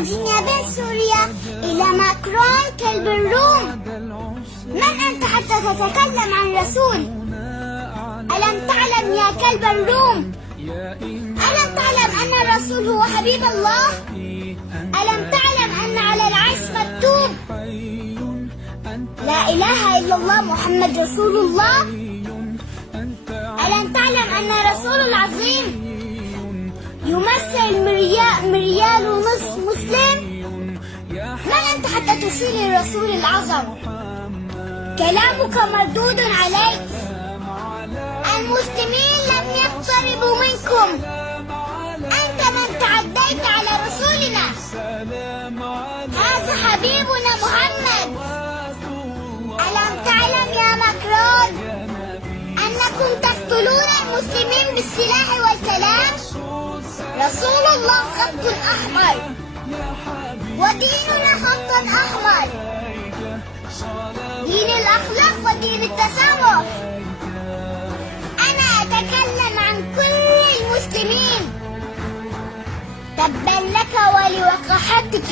بنيابات سوريا إلى ماكرون كلب الروم. من أنت حتى تتكلم عن رسول؟ ألم تعلم يا كلب الروم؟ ألم تعلم أن الرسول هو حبيب الله؟ ألم تعلم أن على العرش مكتوب لا إله إلا الله محمد رسول الله؟ ألم تعلم أن الرسول العظيم يمثل مريال ونصف مسلم؟ من أنت حتى تشير للرسول الأعظم؟ كلامك مردود عليك. المسلمين لم يقتربوا منكم. أنت من تعديت على رسولنا. هذا حبيبنا محمد. ألم تعلم يا ماكرون أنكم تقتلون المسلمين بالسلاح والكلام؟ رسول الله خط أحمر وديننا خط أحمر، دين الأخلاق ودين التسامح. أنا أتكلم عن كل المسلمين. تبا لك ولوقاحتك.